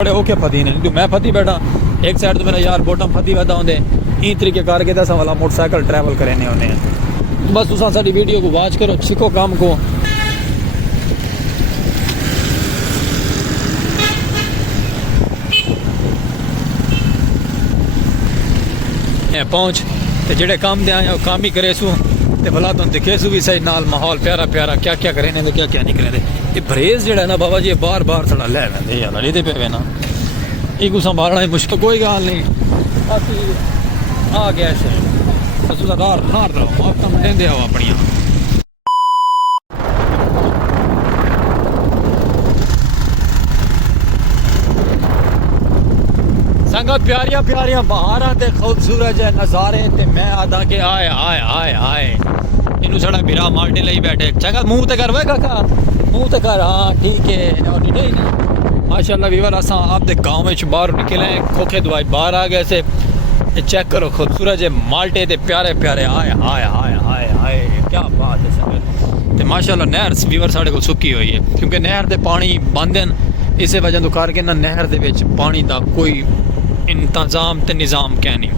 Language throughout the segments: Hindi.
बड़े ओके फती ने मैं फती बैठा एक साइड तो मेरा यार बोटम फती बैठा होंगे ई तरीके करके दस वाला मोटरसाइकिल ट्रैवल करने होने हैं। बस तुम साड़ी वीडियो को वॉच करो, सीखो काम को। पहुँच तो जेडे काम दे आए काम ही करे सू ते भला तुम दिखे सू भी सही नाल माहौल प्यारा प्यारा क्या क्या करें तो क्या क्या नहीं करें। ये बरेज जड़ा ना बाबा जी बार बार थोड़ा लै लेंदे यार ये पे ना एक संभालना मुश्किल कोई गल नहीं। आ गया से नार नार रहो आप तुम देंदे हो अपनियां संगत प्यारियां प्यारियां बहारां ते खूबसूरत है नज़ारे ते मैं आदा के आए आए आए आए इनू साड़ा बिरा माल्टे लई बैठे चंगा मुंह ते कर वे काका मुंह ते कर। हाँ ठीक है और नहीं ना माशाल्लाह वीवर असा आपके गाँव में बाहर निकले खोखे दवाई बाहर आ गए से चेक करो खूबसूरत है माल्टे ते प्यारे प्यारे आए आए आए आए आए क्या बात है संगत। ते माशाल्लाह नहर वीवर साढ़े को सुक्की हुई है क्योंकि नहर दे पानी बंद हैं इस वजह तो करके ना नहर दे विच पानी दा कोई इंतजाम ते निज़ाम क्या नहीं।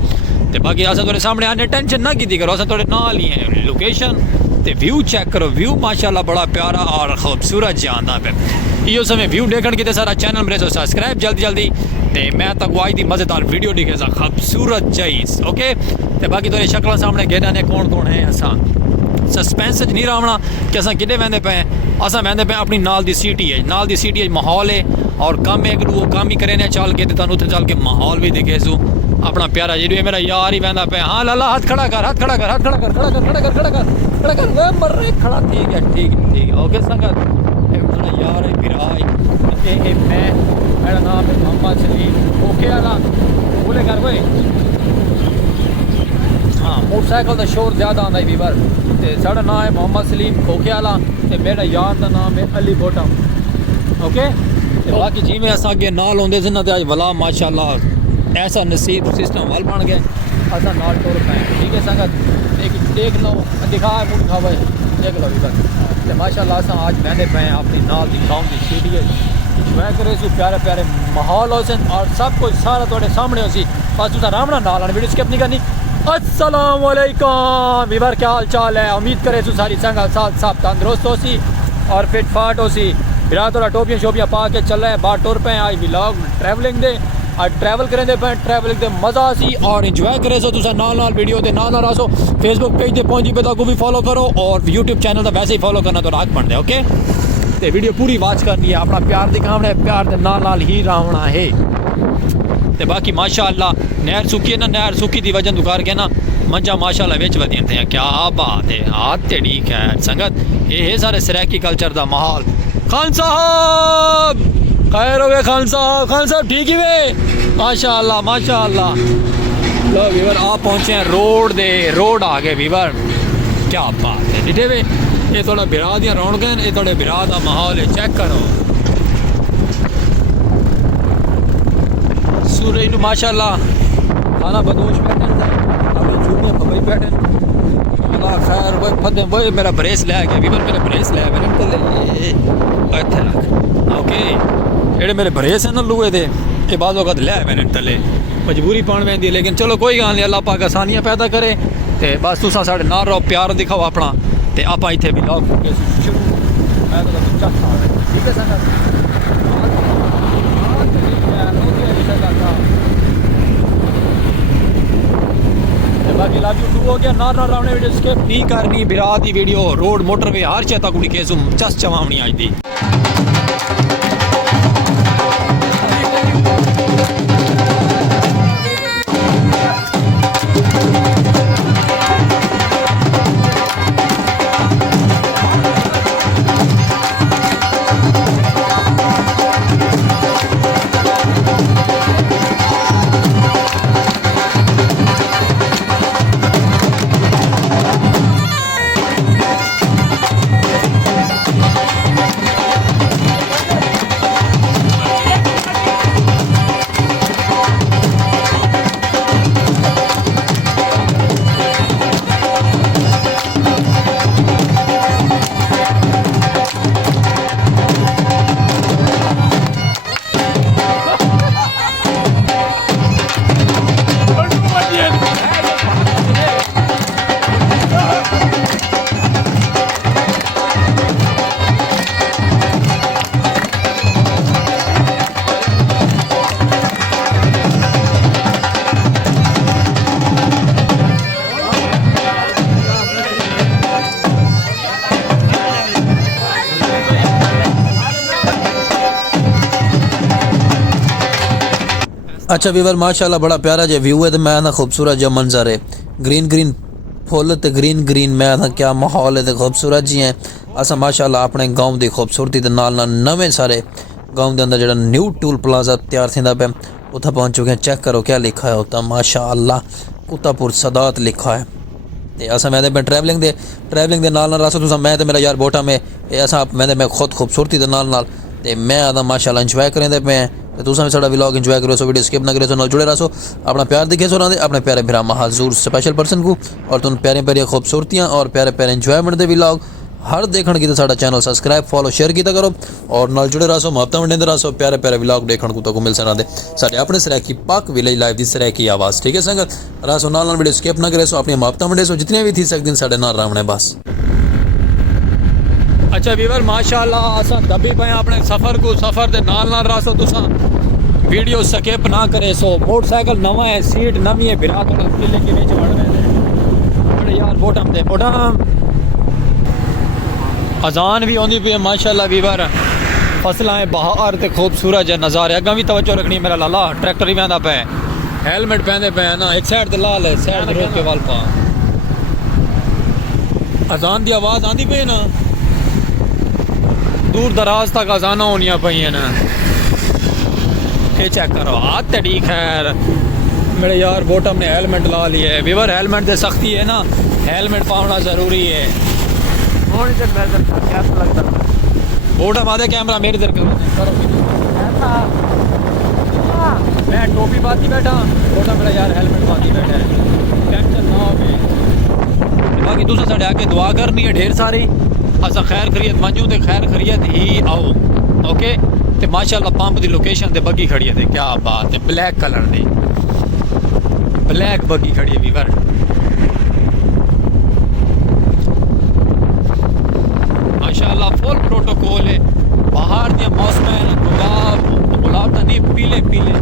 ते बाकी अस थोड़े सामने आने टेंशन ना की करो अस थोड़े नाल ही हैं लोकेशन ते व्यू चेक करो व्यू माशाल्लाह बड़ा प्यारा और खूबसूरत जो आंदा पे इो समय व्यू देखने की सारा चैनल मेरे सब्सक्राइब जल्दी जल्दी ते मैं तक आई थी मज़ेदार वीडियो दिखे सा खूबसूरत जाइस ओके। ते बाकी थोड़ी शक्ल सामने घेरा ने कौन कौन है असा सस्पेंस नहीं रवना कि अस कि वहदे पे अस वहदे पे अपनी नाल दी सिटी है नाल दी सिटी माहौल है और कम है वो काम ही करे चल के तुम उत्थे चल के माहौल भी दिखे सू अपना प्यारा जी मेरा यार ही वहदा पे। हाँ लाला हाथ खड़ा कर हाथ खड़ा कर हाथ खड़ा कर खड़ा कर खड़ा कर खड़ा कर खड़ा कर वे मर रहे खड़ा ठीक है ओके संगत मेरा यार है फिर आई मैं मेरा नाम है मोहम्मद सलीम ओके आला बोले कर वे। हाँ मोटरसाइकिल का शोर ज़्यादा आता है वीवर तो साढ़ा नाम है मोहम्मद सलीम खोखे आला तो मेरा यार का नाम है अली बोटम ओके। तो बाकी जिमें अस अगे नाल होंगे सन तो अज भला माशाल्लाह ऐसा नसीब सिस्टम वाल बन गया असा नाल टुर पाए ठीक है संगत एक देख लो दिखा मुझे दिखा भाई देख लो वीवर तो माशाल्लाह अस आज मैंने पे अपनी नाल की गाँव की सिटी है इंजॉय करे सू प्यारे प्यारे माहौल हो सन और सब कुछ सारा थोड़े सामने हो सी बस तुम रामना नाल वीडियो स्किप नहीं करनी। अस्सलाम वालेकुम वीवर क्या हाल चाल है उम्मीद करे सू सारी संगत साथ साफ तंदुरुस्त हो सी और फिट फाट हो सी फिर थोड़ा टोपियाँ शोपियाँ पा के चल रहे हैं बाहर टुर पे आज व्लॉग ट्रैवलिंग दे और ट्रैवल करें दे पे ट्रैवलिंग दे मज़ा सी और इंजॉय करे सो तुम नाल नाल वीडियो दे नाल नाल आसो फेसबुक पेज पे पहुंची पे को भी फॉलो करो और यूट्यूब चैनल का वैसे ही फॉलो करना तो राग बन दे ओके। तो वीडियो पूरी वॉच करनी है अपना प्यार दिखाना है प्यार के नाल नाल ही रहना है। तो बाकी माशाल्लाह नहर सूखी है ना नहर सूखी की वजह तो करके ना मंजा माशाल्लाह बेच वधिया थे क्या बात है हाथ ते ठीक है संगत ये है सारे सराकी कल्चर का माहौल। खान साहब खैर हो गए खान साहब ठीक ही वे माशाल्लाह माशाल्लाह। लो वीवर आप पहुँचे हैं रोड आ गए वीवर क्या बात है डिठे वे ये थोड़ा बिरा दियाँ रौनक हैं ये थोड़े बिरा का माहौल है चेक करो सूरज माशाल्लाह खाना बदोश बैठे खबर बैठे खैर वो फदे वो मेरा ब्रेस ले गया वीवर मेरा ब्रेस ले ओके जेडे मेरे ब्रेस हैं ना लुए थे ये बाद वक्त ले मैंने तले मजबूरी पान पैंदी लेकिन चलो कोई गल नहीं अल्लाह पाक आसानियां पैदा करे तो बस तुसा साढ़े नाल रहो प्यार दिखाओ अपना तो आप इतने भी लॉग शुरू मैं तो ठीक है संगत बाकी लव यू टू हो गया नार नार रावने वीडियो स्किप नहीं करनी बिरा दी वीडियो रोड मोटरवे हर चेता कुड़ी केसू चस चवावनी आज दी। अच्छा वीवर माशाल्लाह बड़ा प्यारा जो व्यू है तो मैं ना खूबसूरत जो मंजर है ग्रीन ग्रीन फुल तो ग्रीन ग्रीन मैं ना क्या माहौल है तो खूबसूरत जी हैं असा माशाल्लाह अपने गाँव की खूबसूरती के नाल नवे सारे गाँव के अंदर जो न्यू टूल प्लाजा तैयार थींदा पे उतना पहुँच चुके हैं। चेक करो क्या लिखा है उत्ता माशाल्लाह कुत्तापुर सदात लिखा है। तो असा मैं ट्रैवलिंग दे नाल रासो तुसा मैं तो मेरा यार बोटा में असा मैं खुद खूबसूरती के नाल ते मैं आदा माशाल्लाह इंजॉय करेंदे पे हैं तो तुसा भी साडा व्लॉग इंजॉय करो सो वीडियो स्किप ना करो नाल जुड़े रहो अपना प्यार दिखे सो रहा अपने प्यारे भरा महाजूर स्पेशल पर्सन को और तुम प्यारे प्यारी खूबसूरतियाँ और प्यारे प्यारे इंजॉयमेंट दे व्लॉग हर देखने की तो साडा चैनल सब्सक्राइब फॉलो शेयर किया करो और नाल जुड़े रहो मुहब्बत वंडे रहो प्यारे प्यारे व्लॉग देखने को तो मिल सकना दे साडे अपने सराकी पाक विलेज लाइव की सराकी आवाज़ ठीक है संगत रहो नाल वीडियो स्किप ना करे सो अपनी मुहब्बत वंडे सो जितने भी थी सकते साडे नाल रहने बस। अच्छा वीवर माशाल्लाह असा दबी पे अपने सफ़र दे नाल रासो तुसा वीडियो स्किप ना करे सो मोटरसाइकिल नवा है सीट नवी है बिरा थोड़ा किले के विच वड़ रहे बड़े यार बोटम दे बोटम अजान भी आँदी पी माशाल्लाह वीवर फसलां बहार ते खूबसूरत जहा नज़ारे अगर भी तवज्जो रखनी मेरा लाला ट्रैक्टर ही वहदा पे हेलमेट पहनते पे ना एक साइड ते लाल है साइड रोक के वाल पा अजान की आवाज़ आँदी पे ना दूर दराज तक अजाना होनिया पई ना ये चेक करो हाथ तड़ी खैर मेरे यार बोटम ने हेलमेट ला लिया है वीवर हेलमेट से सख्ती है ना हेलमेट पाना ज़रूरी है। बोटम आधे कैमरा मेरे इधर करो मैं टोपी पाती बैठा बोटम मेरा यार हेलमेट पाती बैठा है टेंशन ना हो बाकी दूसरे साढ़े आके दुआ करनी है ढेर सारी असा खैर खरीयत मंजू तो खैर खरीयत ही आओ ओके तो माशाल्लाह पंप की लोकेशन ते बग्गी खड़ी है क्या बात है ब्लैक कलर दी ब्लैक बग्गी खड़ी है वीवर माशाल्लाह फुल प्रोटोकॉल है बाहर दिया मौसम है गुलाब तो नहीं पीले पीले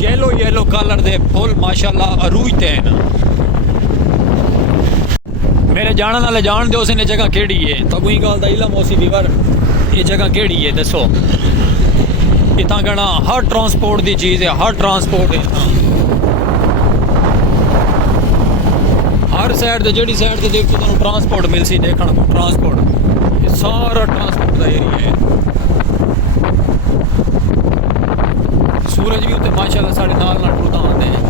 येलो कलर दे फुल माशाल्लाह अरूजते हैं ना मेरे जाने वाले जान दो ने जगह केड़ी है तो कोई गल का इलम उसी वीवर ये जगह केड़ी है दसो इतना कहना हर ट्रांसपोर्ट की चीज़ है हर ट्रांसपोर्ट है हर साइड से जी साइड से देखो तुम ट्रांसपोर्ट मिल सी देखने को ट्रांसपोर्ट ये सारा ट्रांसपोर्ट का एरिया है सूरज भी उत्ते माशाल्लाह साढ़े नाल टुरदा आते हैं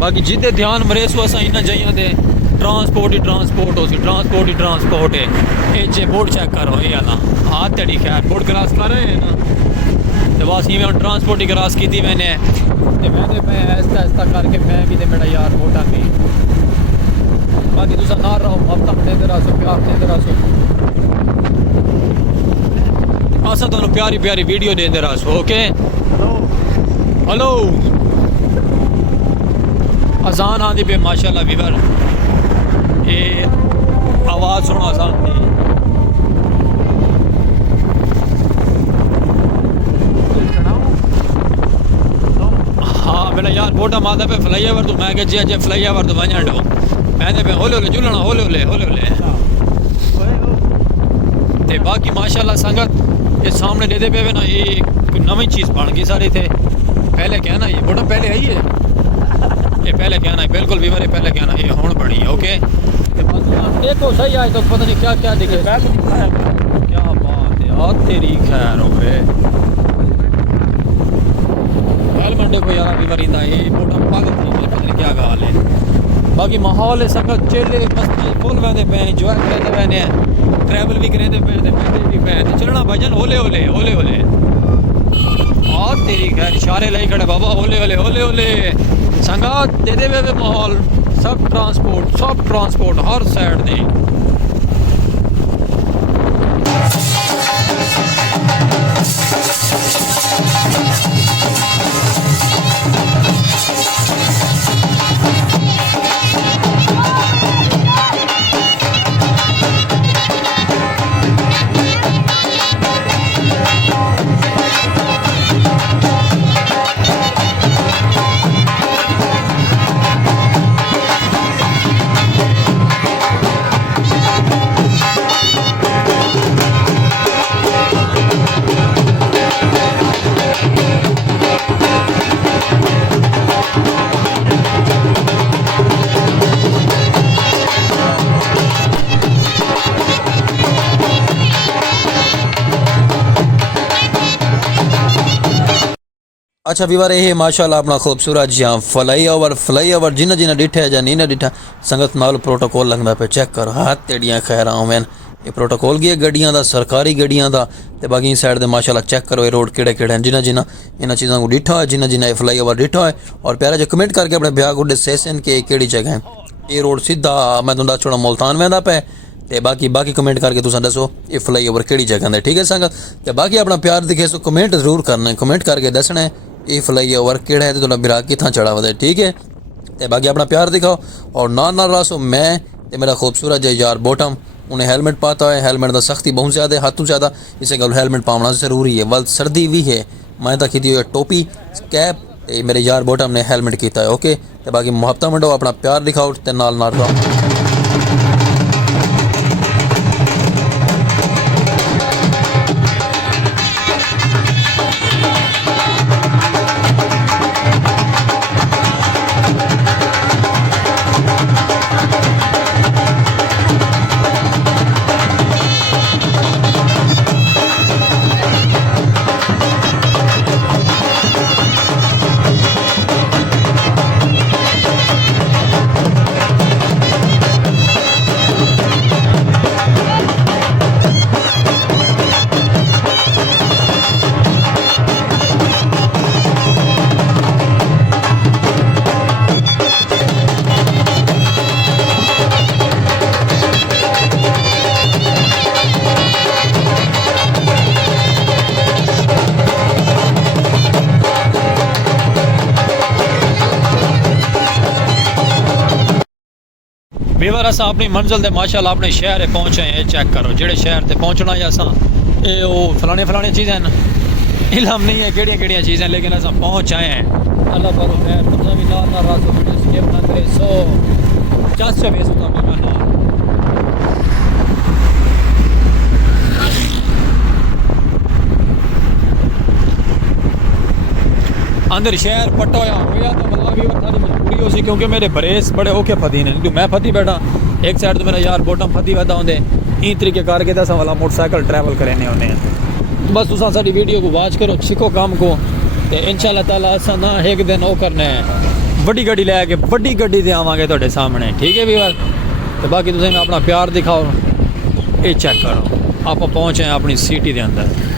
बाकी जिदे ध्यान मरे सो असा इन्ना जाइया दे ट्रांसपोर्ट ही ट्रांसपोर्ट है ये जे बोर्ड चेक करो ये आला हाथ तड़ी खैर बोर्ड क्रॉस कर रहे हैं ना तो बस इवें ट्रांसपोर्ट ही क्रॉस की थी मैंने तो मैंने मैं ऐसा करके मैं भी तो मेरा यार वोटा भी बाकी तुसा ना रहो हफ्ता देते रहो प्यार देते रहो असा तुहानू प्यारी प्यारी वीडियो देते रहो ओके हेलो अजान आँदी पे माशाल्लाह वीवर ये आवाज़ सुनो अजान की हाँ मेरा यार बोटा माता पे फ्लाई ओवर तो मैं क्या जी अजय फ्लाई ओवर तो वजह डो मैंने पे होले होले झूलना होले होले ते बाकी माशाल्लाह संगत ये सामने दे पे ना ये कोई नवी चीज़ बन गई सारे थे पहले क्या ना ये बोटा पहले आई है ये पहले क्या ना बिल्कुल वीवर ये पहले क्या ना ये होड़ पड़ी है ओके देखो सही आए तो पता नहीं क्या क्या दिखे क्या बात है यार तेरी खैर हो गए हेलमेट देखो यार वीवर इंदा ये मोटा पागल थी पता नहीं क्या गाल है बाकी माहौल है सब चेले मस्ती फुल वहदे पे एंजॉय करते वहने ट्रैवल भी करते पे भी पे चलना भजन होले होले होले होले और तेरी खैर इशारे लाई खड़े बाबा होले होले होले होले संगात दे दे माहौल सब ट्रांसपोर्ट हर साइड दे अच्छा वीवर ये माशाल्लाह अपना खूबसूरत जहाँ फ्लाई ओवर जिन्हें जिन्हें डिठा है या नहीं ना डिठा संगत नाल प्रोटोकॉल लगता पे चेक करो हाथ तेड़ियाँ खैर आवें ये प्रोटोकॉल की गड्डियां दा सरकारी गड्डियां दा ते बाकी साइड दे माशाल्लाह चेक करो ये रोड केड़े केड़े हैं जिन्हें जिन्हें इन्होंने चीज़ों को डिठा है जिन्हें जिन्हें फ्लाई ओवर डिठा है और प्यारा जो कमेंट करके अपने ब्याह गुड्डे सेसन के केड़ी जगह है ये रोड सीधा मैं तुम दस छोड़ा मुल्तान में पे ते बाकी कमेंट करके तुम दसो ये फ्लाई ओवर केड़ी जगह है ठीक है संगत ते बाकी अपना प्यार दिखे सो कमेंट जरूर करना है कमेंट करके दसना है ये फ्लाई ओवर केड़ा है तो तुम बिरा कितना चढ़ा हुआ है ठीक है ते बाकी अपना प्यार दिखाओ और ना रसो मैं ते मेरा खूबसूरत जो यार बॉटम उन्हें हेलमेट पाता है हेलमेट का सख्ती बहुत ज़्यादा हाथों ज़्यादा इसे गल हेलमेट पाना ज़रूरी है वल सर्दी भी है मैं तो की टोपी कैप मेरे यार बॉटम ने हेलमेट किया है ओके तो बाकी मुहब्बत मंडो अपना प्यार दिखाओ ते नाल रहो वीवर अस अपनी मंजिल से माशाल्लाह अपने शहर पहुँचे हैं चेक करो जेड़े शहर से पहुँचना है असा ये फलाने चीज़ें इलम नहीं है केड़ियाँ चीज़ें लेकिन अस पहुँच आए हैं अल्लाह करो खैर तुम भी ना रासो वीडियो स्किप ना करे सो चस बेसो तुम ना अंदर शहर पटोया होया तो मतलब भी थारी मजबूरी हो सी क्योंकि मेरे बरेस बड़े ओके फती ने जो मैं फती बैठा एक साइड तो मेरा यार बॉटम फती बैठा होंगे ई तरीके करके तो वाला मोटरसाइकिल ट्रैवल करने होने बस तुसा साडी वीडियो को वाच करो सीखो काम को ते इंशाल्लाह ताला असा ना एक दिन वो करना है वड्डी गड्डी लैके वड्डी गड्डी ते आवांगे तुहाडे सामने ठीक है वीवर तो बाकी तुसें अपना प्यार दिखाओ ये चेक करो आप पहुँचे हैं अपनी सिटी के अंदर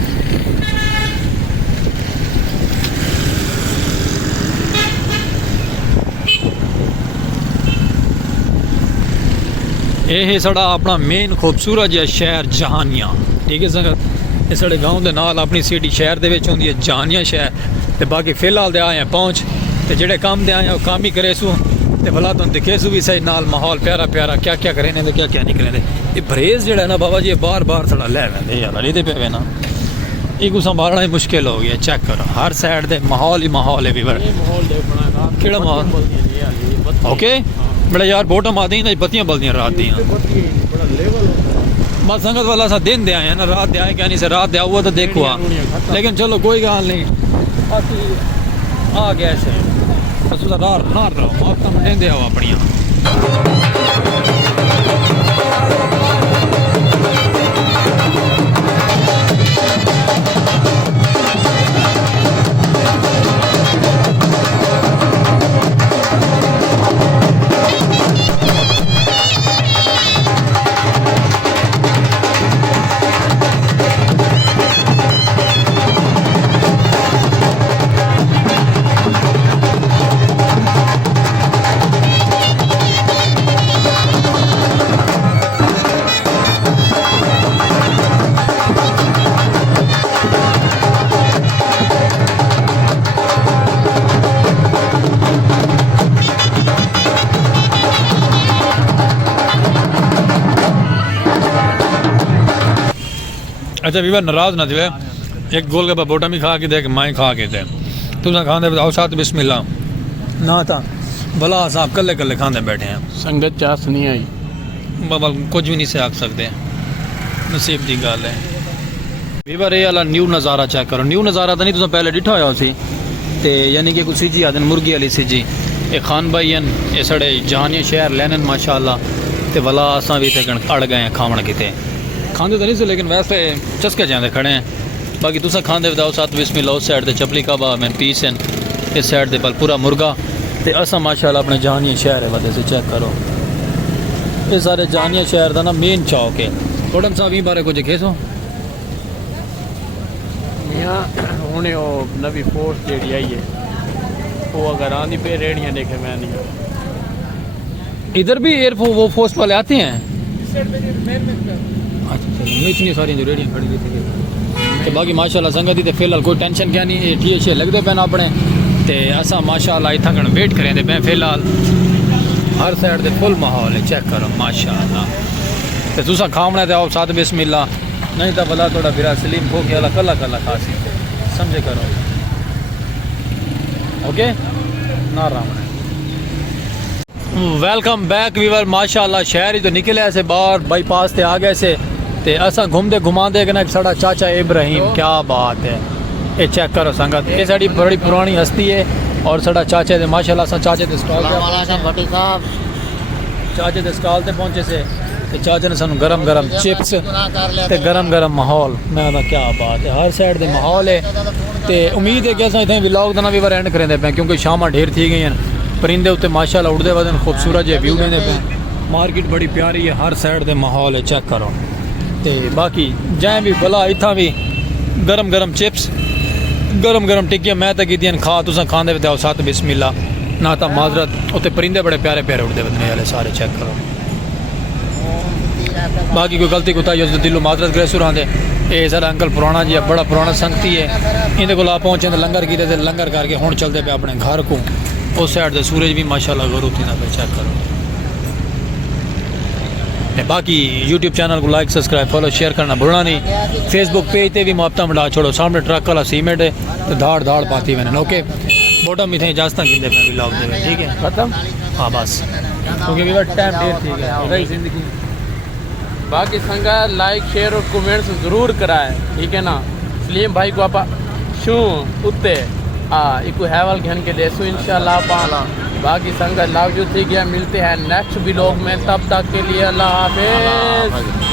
यह साड़ा अपना मेन खूबसूरत जहा शहर जहानिया ठीक है संगत ये साढ़े गाँव के नाल अपनी सिटी शहर के होंगी है जहानिया शहर तो बाकी फिलहाल तो आए हैं पहुँच तो जोड़े काम दे आए हैं वो काम ही करे सू तो भला तुम दिखे सू भी सही नाल माहौल प्यारा प्यारा क्या क्या करें तो क्या क्या नहीं करें ये परहेज जोड़ा ना बाबा जी बार बार थोड़ा लै लेंगे यार नहीं तो पे ना ये संभालना ही मुश्किल हो गया चेक करो हर साइड दे माहौल ही माहौल है भी बड़ा माहौल ओके बड़ा यार बॉटम आती हैं बत्तियाँ बल्दियाँ रात दी बस संगत वाला सा दिन दे आए हैं ना रात दे आए क्या नहीं से रात दे हुआ तो देखो लेकिन चलो कोई गल नहीं आ गया ऐसे बस ना रहो आप तो दिन दे आओ अपनिया अच्छा वीवर नाराज ना थे एक गोल गप्पा बोटा भी खा के दे मैं खा के दे तुम खाते बताओ साथ बिस्मिल्लाह ना था भला साहब कल्ले कल्ले खाते बैठे हैं संगत चास नहीं आई बाबा कुछ भी नहीं से आख सकते नसीब की गल है वीवर ये वाला न्यू नज़ारा चेक करो न्यू नज़ारा तो नहीं तुम पहले डिठा होया सी ते यानी कि कुछ सिजी आदन मुर्गी वाली सिजी ये खान भाई ये साढ़े जहानिया शहर लैन माशाअल्लाह ते भला असा भी इतने अड़ गए हैं खावन किते खाते तो नहीं से लेकिन वैसे चस्के जाते खड़े हैं बाकी तुसा खांदे बताओ साथ बिस्मिल्लाह उस साइड ते चपली कबाब में पीस हैं, इस साइड ते पर पूरा मुर्गा ते असा माशाल्लाह अपने जानिया शहर है वजह से चेक करो। ये सारे जानिया शहर का ना मेन चौक है। थोड़ा सा भी बारे कुछ खेसो यहाँ हुने वो नवी फोर्स जेडी आई है वो अगर आनी पे रेड़ियाँ देखे मैं नहीं। इधर भी वो फोर्स वाले आते हैं। अच्छा इतनी सारी जो रेडियाँ खड़ी थी तो बाकी माशाल्लाह संगत ही फिलहाल कोई टेंशन क्या नहीं, ठीक है लगते पे अपने ते असा माशाल्लाह इतना कण वेट करें पे फिलहाल हर साइड से फुल माहौल है। चेक करो माशाल्लाह ते तुसा खावना ते आओ साथ बिस्मिल्लाह, नहीं तो भला थोड़ा फिर सलीम खोखे वाला कला कला खासी समझे करो। ओके ना राम वेलकम बैक वीवर। माशाल्लाह शहर ही तो निकले ऐसे बाहर बाईपास से आ गए से ते असा घूमते घुमाते ना साड़ा चाचा इब्राहिम, क्या बात है। ये चेक करो संगत, ये साड़ी बड़ी पुरानी हस्ती है और साड़ा चाचे दे माशाल्लाह सा चाचे दे स्टॉल ते पहुंचे से ते चाचे ने सानू गरम गरम चिप्स ते गरम गरम माहौल, मैं क्या बात है। हर साइड दे माहौल है ते उम्मीद है कि अस इतने व्लॉग का ना भी बार एंड करेंदे पे क्योंकि शाम ढेर थी गई हैं। परिंदे उत्ते माशाल्लाह उड़दे वजन खूबसूरत जे व्यू देंदे पे। मार्केट बड़ी प्यारी है, हर साइड दे माहौल है चेक करो। ते बाकी जैं भी भला इतना भी गरम गरम चिप्स गरम गरम टिक्कियां मैं तो कीतियां खा तुसा खांदे पे साथ बिस्मिल्लाह ना तो माजरत उत्ते परिंदे बड़े प्यारे प्यारे उड़दे वजने वाले सारे चेक करो। बाकी कोई गलती कोताही हो तो दिलों माजरत करे सुरांदे। ये सारा अंकल पुराना जी बड़ा पुराना संगती है, इन्हें को आप पहुँचे तो लंगर कीते थे लंगर करके हुण चलते पे अपने घर को। उस साइड से सूरज भी माशाल्लाह गरूब थी ना पे चेक करो। बाकी यूट्यूब चैनल को लाइक सब्सक्राइब फॉलो शेयर करना भूलना नहीं। फेसबुक पेज पे भी मुआवता मिला छोड़ो, सामने ट्रक वाला सीमेंट है तो धाड़ धाड़ पाती मैंने। ओके बॉटम इतने इजाजत गिनते पे भी लॉग दे ठीक है खत्म। हाँ बस क्योंकि भी टाइम देर ठीक है रही जिंदगी। बाकी संगा लाइक शेयर और कमेंट्स ज़रूर कराए ठीक है ना। सलीम भाई को आप शू उत्ते इको हैवल घन के देसू इंशाल्लाह पाला। बाकी संगा लव यू थी गया, मिलते हैं नेक्स्ट व्लॉग में, तब तक के लिए अल्लाह हाफिज़।